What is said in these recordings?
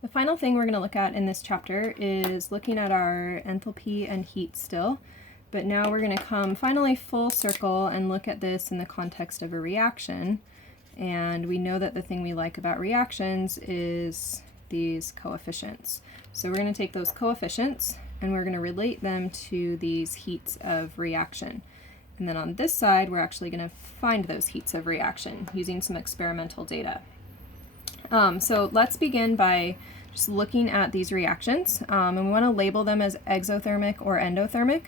The final thing we're going to look at in this chapter is looking at our enthalpy and heat still, but now we're going to come finally full circle and look at this in the context of a reaction. And we know that the thing we like about reactions is these coefficients. So we're going to take those coefficients and we're going to relate them to these heats of reaction. And then on this side, we're actually going to find those heats of reaction using some experimental data. So let's begin by just looking at these reactions, and we want to label them as exothermic or endothermic.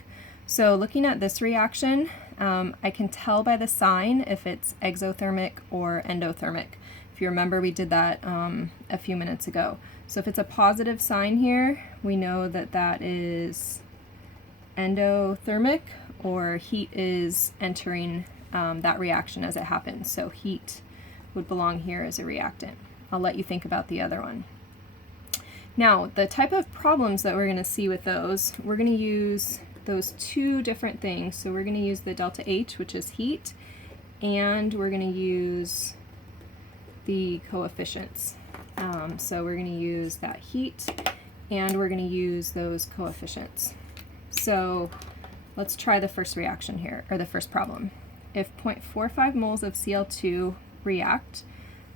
So looking at this reaction, I can tell by the sign if it's exothermic or endothermic. If you remember, we did that a few minutes ago. So if it's a positive sign here, we know that that is endothermic, or heat is entering that reaction as it happens. So heat would belong here as a reactant. I'll let you think about the other one. Now, the type of problems that we're going to see with those, we're going to use those two different things. So we're going to use the delta H, which is heat, and we're going to use the coefficients. So we're going to use that heat, and we're going to use those coefficients. So let's try the first reaction here, or the first problem. If 0.45 moles of Cl2 react,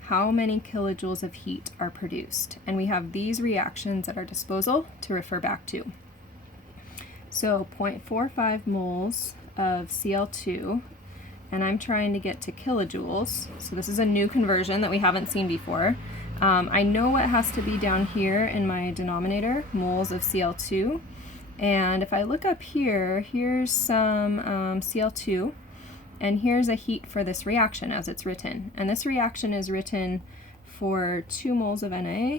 how many kilojoules of heat are produced? And we have these reactions at our disposal to refer back to. So 0.45 moles of Cl2, and I'm trying to get to kilojoules. So this is a new conversion that we haven't seen before. I know what has to be down here in my denominator, moles of Cl2. And if I look up here, here's some Cl2. And here's a heat for this reaction as it's written. And this reaction is written for 2 moles of Na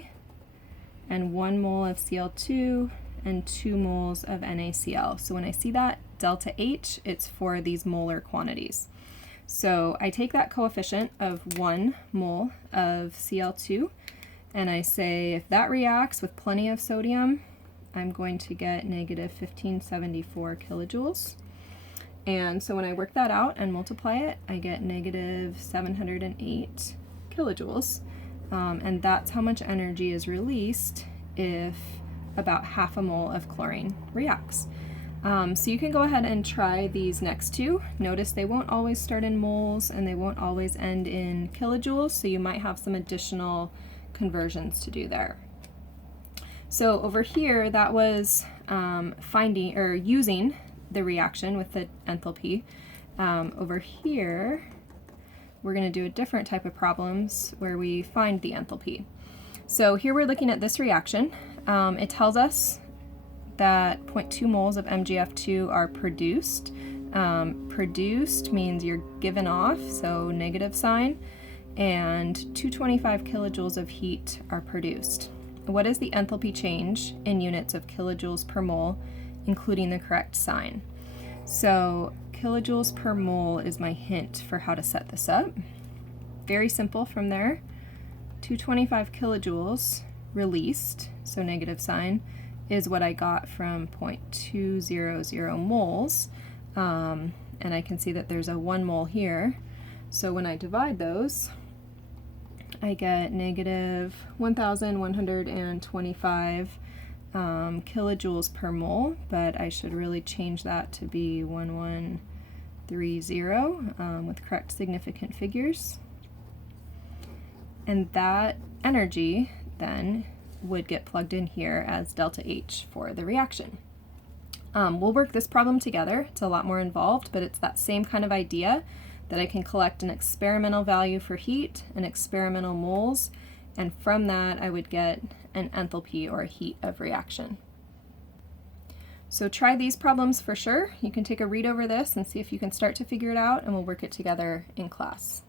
and 1 mole of Cl2 and 2 moles of NaCl. So when I see that delta H, it's for these molar quantities. So I take that coefficient of 1 mole of Cl2 and I say if that reacts with plenty of sodium, I'm going to get negative 1574 kilojoules. And so when I work that out and multiply it, I get negative 708 kilojoules. And that's how much energy is released if about half a mole of chlorine reacts. So you can go ahead and try these next two. Notice they won't always start in moles and they won't always end in kilojoules, so you might have some additional conversions to do there. So over here, that was using the reaction with the enthalpy. Over here, we're going to do a different type of problems where we find the enthalpy. So here we're looking at this reaction. It tells us that 0.2 moles of MgF2 are produced. Produced means you're given off, so negative sign, and 225 kilojoules of heat are produced. What is the enthalpy change in units of kilojoules per mole, including the correct sign? So kilojoules per mole is my hint for how to set this up. Very simple from there. 225 kilojoules released, so negative sign, is what I got from 0.200 moles. And I can see that there's a 1 mole here. So when I divide those, I get negative 1,125 kilojoules per mole, but I should really change that to be 1130 with correct significant figures. And that energy then would get plugged in here as delta H for the reaction. We'll work this problem together. It's a lot more involved, but it's that same kind of idea that I can collect an experimental value for heat, an experimental moles, and from that I would get an enthalpy or a heat of reaction. So try these problems for sure. You can take a read over this and see if you can start to figure it out, and we'll work it together in class.